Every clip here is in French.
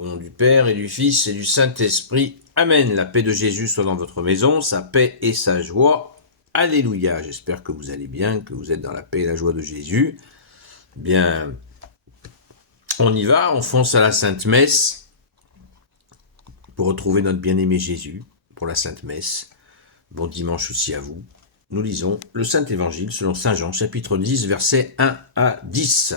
Au nom du Père et du Fils et du Saint-Esprit. Amen. La paix de Jésus soit dans votre maison, sa paix et sa joie. Alléluia. J'espère que vous allez bien, que vous êtes dans la paix et la joie de Jésus. Bien, on y va, on fonce à la Sainte Messe pour retrouver notre bien-aimé Jésus pour la Sainte Messe. Bon dimanche aussi à vous. Nous lisons le Saint-Évangile selon Saint Jean, chapitre 10, versets 1 à 10.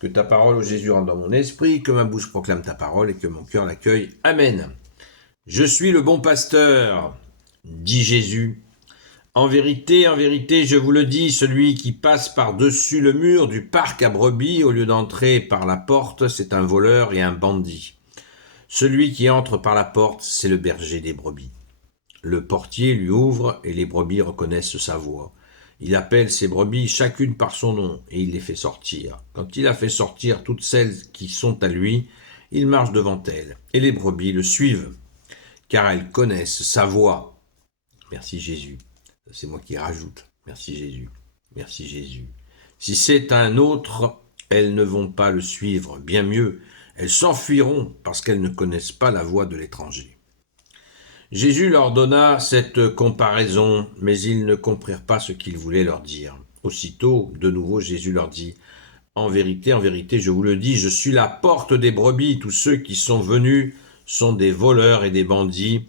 Que ta parole, ô Jésus, rentre dans mon esprit, que ma bouche proclame ta parole et que mon cœur l'accueille. Amen. Je suis le bon pasteur, dit Jésus. En vérité, je vous le dis, celui qui passe par-dessus le mur du parc à brebis au lieu d'entrer par la porte, c'est un voleur et un bandit. Celui qui entre par la porte, c'est le berger des brebis. Le portier lui ouvre et les brebis reconnaissent sa voix. Il appelle ses brebis chacune par son nom et il les fait sortir. Quand il a fait sortir toutes celles qui sont à lui, il marche devant elles et les brebis le suivent, car elles connaissent sa voix. Merci Jésus. C'est moi qui rajoute. Merci Jésus. Merci Jésus. Si c'est un autre, elles ne vont pas le suivre. Bien mieux, elles s'enfuiront parce qu'elles ne connaissent pas la voix de l'étranger. Jésus leur donna cette comparaison, mais ils ne comprirent pas ce qu'il voulait leur dire. Aussitôt, de nouveau, Jésus leur dit, en vérité, je vous le dis, je suis la porte des brebis. Tous ceux qui sont venus sont des voleurs et des bandits,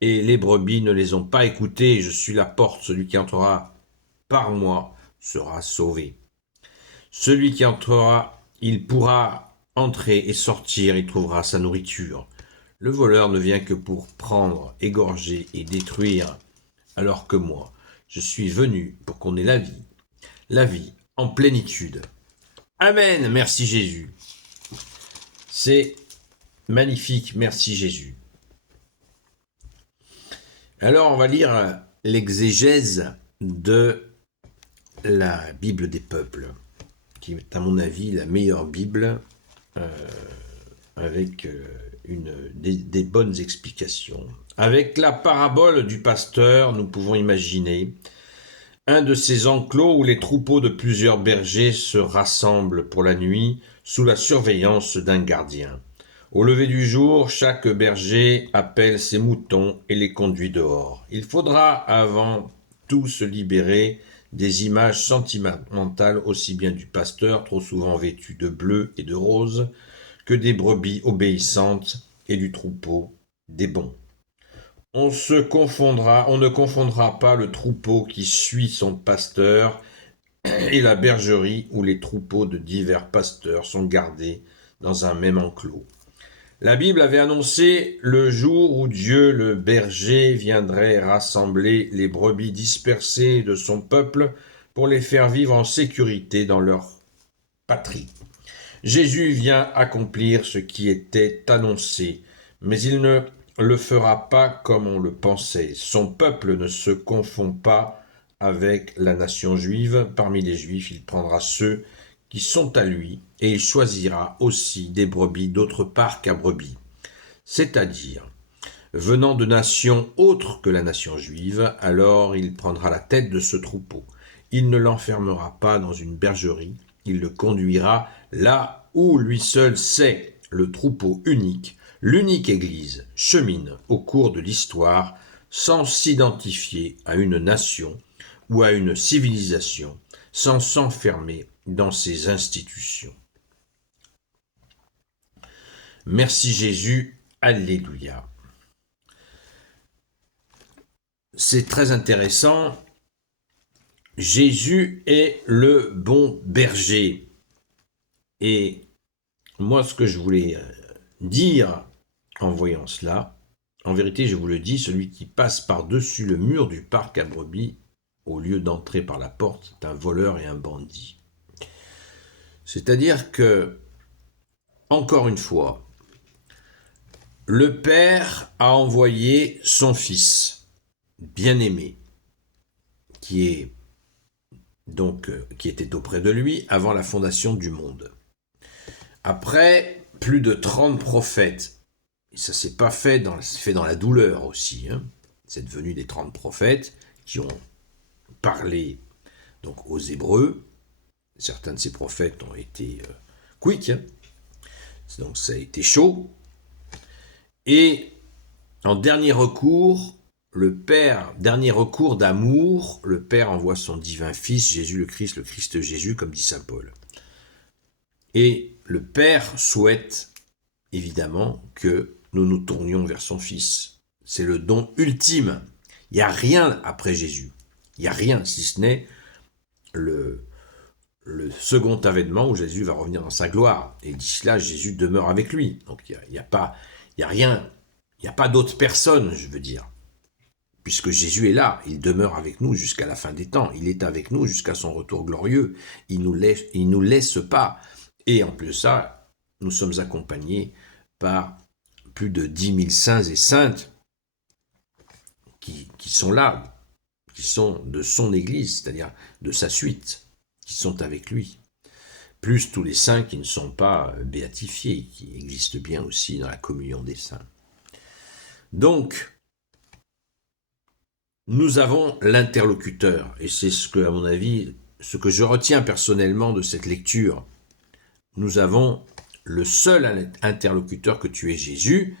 et les brebis ne les ont pas écoutés. Je suis la porte, celui qui entrera par moi sera sauvé. Celui qui entrera, il pourra entrer et sortir, il trouvera sa nourriture. Le voleur ne vient que pour prendre, égorger et détruire, alors que moi, je suis venu pour qu'on ait la vie en plénitude. Amen, merci Jésus. C'est magnifique, merci Jésus. Alors, on va lire l'exégèse de la Bible des peuples, qui est à mon avis la meilleure Bible, avec des bonnes explications. Avec la parabole du pasteur, nous pouvons imaginer un de ces enclos où les troupeaux de plusieurs bergers se rassemblent pour la nuit sous la surveillance d'un gardien. Au lever du jour, chaque berger appelle ses moutons et les conduit dehors. Il faudra avant tout se libérer des images sentimentales aussi bien du pasteur, trop souvent vêtu de bleu et de rose, que des brebis obéissantes et du troupeau des bons. On ne confondra pas le troupeau qui suit son pasteur et la bergerie où les troupeaux de divers pasteurs sont gardés dans un même enclos. La Bible avait annoncé le jour où Dieu, le berger, viendrait rassembler les brebis dispersées de son peuple pour les faire vivre en sécurité dans leur patrie. Jésus vient accomplir ce qui était annoncé, mais il ne le fera pas comme on le pensait. Son peuple ne se confond pas avec la nation juive. Parmi les Juifs, il prendra ceux qui sont à lui, et il choisira aussi des brebis d'autre part qu'à brebis, c'est-à-dire venant de nations autres que la nation juive. Alors il prendra la tête de ce troupeau. Il ne l'enfermera pas dans une bergerie, il le conduira là où lui seul sait. Le troupeau unique, l'unique Église, chemine au cours de l'histoire sans s'identifier à une nation ou à une civilisation, sans s'enfermer dans ses institutions. Merci Jésus, alléluia. C'est très intéressant. Jésus est le bon berger. Et moi, ce que je voulais dire en voyant cela, en vérité, je vous le dis, celui qui passe par-dessus le mur du parc à brebis, au lieu d'entrer par la porte, est un voleur et un bandit. C'est-à-dire que, encore une fois, le Père a envoyé son Fils bien-aimé, qui était auprès de lui avant la fondation du monde. Après plus de 30 prophètes, et ça s'est pas fait dans la douleur aussi, cette venue des 30 prophètes qui ont parlé donc aux Hébreux. Certains de ces prophètes ont été quick, Donc ça a été chaud. Et en dernier recours, dernier recours d'amour, le Père envoie son divin Fils, Jésus le Christ Jésus, comme dit saint Paul. Et le Père souhaite, évidemment, que nous nous tournions vers son Fils. C'est le don ultime. Il n'y a rien après Jésus. Il n'y a rien, si ce n'est le second avènement où Jésus va revenir dans sa gloire. Et d'ici là, Jésus demeure avec lui. Donc il n'y a rien, il n'y a pas d'autre personne, je veux dire. Puisque Jésus est là, il demeure avec nous jusqu'à la fin des temps. Il est avec nous jusqu'à son retour glorieux. Il nous laisse pas. Et en plus de ça, nous sommes accompagnés par plus de 10 000 saints et saintes qui sont là, qui sont de son Église, c'est-à-dire de sa suite, qui sont avec lui. Plus tous les saints qui ne sont pas béatifiés, qui existent bien aussi dans la communion des saints. Donc, nous avons l'interlocuteur, et c'est ce que, à mon avis, ce que je retiens personnellement de cette lecture. Nous avons le seul interlocuteur que tu es Jésus,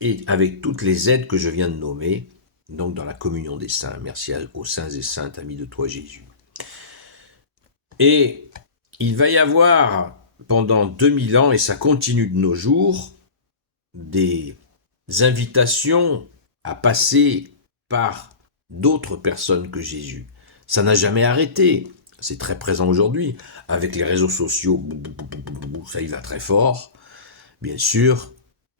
et avec toutes les aides que je viens de nommer, donc dans la communion des saints. Merci aux saints et saintes, amis de toi Jésus. Et il va y avoir pendant 2000 ans, et ça continue de nos jours, des invitations à passer par d'autres personnes que Jésus. Ça n'a jamais arrêté. C'est très présent aujourd'hui. Avec les réseaux sociaux, ça y va très fort, bien sûr.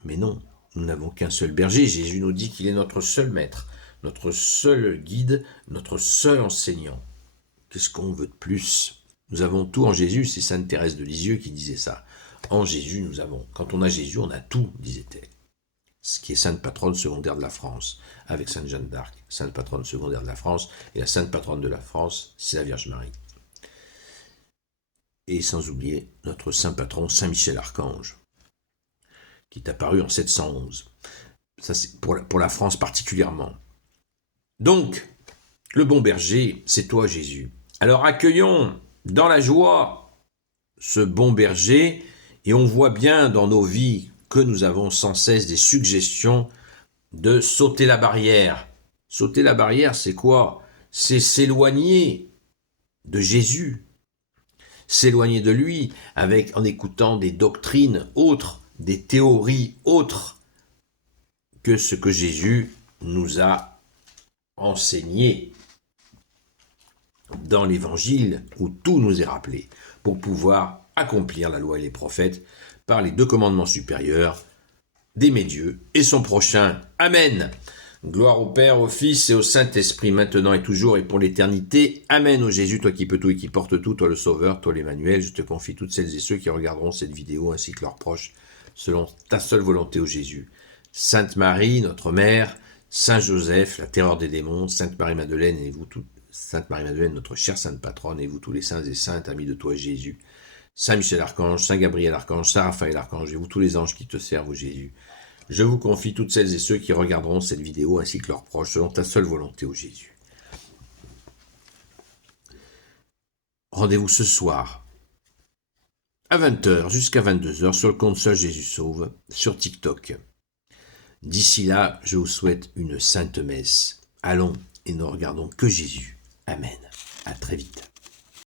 Mais non, nous n'avons qu'un seul berger. Jésus nous dit qu'il est notre seul maître, notre seul guide, notre seul enseignant. Qu'est-ce qu'on veut de plus? Nous avons tout en Jésus. C'est sainte Thérèse de Lisieux qui disait ça. En Jésus, nous avons. Quand on a Jésus, on a tout, disait-elle. Ce qui est sainte patronne secondaire de la France, avec sainte Jeanne d'Arc, sainte patronne secondaire de la France, et la sainte patronne de la France, c'est la Vierge Marie. Et sans oublier notre saint patron, Saint Michel Archange, qui est apparu en 711. Ça, c'est pour la France particulièrement. Donc, le bon berger, c'est toi, Jésus. Alors accueillons dans la joie ce bon berger, et on voit bien dans nos vies que nous avons sans cesse des suggestions de sauter la barrière. Sauter la barrière, c'est quoi? C'est s'éloigner de Jésus, s'éloigner de lui en écoutant des doctrines autres, des théories autres que ce que Jésus nous a enseigné dans l'Évangile, où tout nous est rappelé, pour pouvoir accomplir la loi et les prophètes par les 2 commandements supérieurs d'aimer Dieu et son prochain. Amen. Gloire au Père, au Fils et au Saint-Esprit, maintenant et toujours et pour l'éternité. Amen. Ô Jésus, toi qui peux tout et qui portes tout, toi le Sauveur, toi l'Emmanuel, je te confie toutes celles et ceux qui regarderont cette vidéo ainsi que leurs proches, selon ta seule volonté, ô Jésus. Sainte Marie, notre Mère, Saint Joseph, la terreur des démons, Sainte Marie-Madeleine, et vous tous, Sainte Marie-Madeleine, notre chère Sainte Patronne, et vous tous les saints et saintes, amis de toi Jésus. Saint Michel Archange, Saint Gabriel Archange, Saint Raphaël Archange, et vous tous les anges qui te servent, ô Jésus. Je vous confie toutes celles et ceux qui regarderont cette vidéo ainsi que leurs proches, selon ta seule volonté, ô Jésus. Rendez-vous ce soir, à 20h jusqu'à 22h, sur le compte Seul Jésus Sauve, sur TikTok. D'ici là, je vous souhaite une sainte messe. Allons et ne regardons que Jésus. Amen. À très vite.